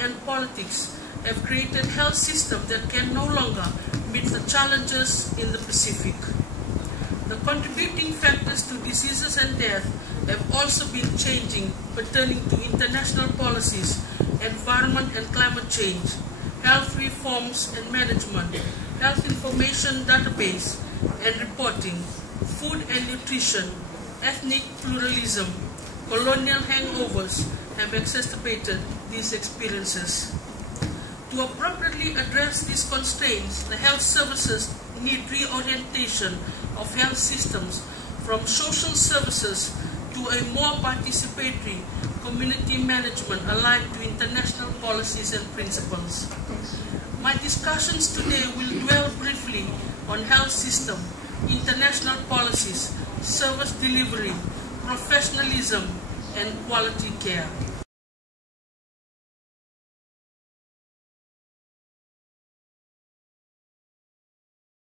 and politics have created health systems that can no longer meet the challenges in the Pacific. The contributing factors to diseases and death have also been changing, pertaining to international policies, environment and climate change, health reforms and management, health information database and reporting, food and nutrition, ethnic pluralism, colonial hangovers have exacerbated these experiences. To appropriately address these constraints, the health services need reorientation of health systems from social services to a more participatory community management aligned to international policies and principles. My discussions today will dwell briefly on health system, international policies, service delivery, professionalism, and quality care.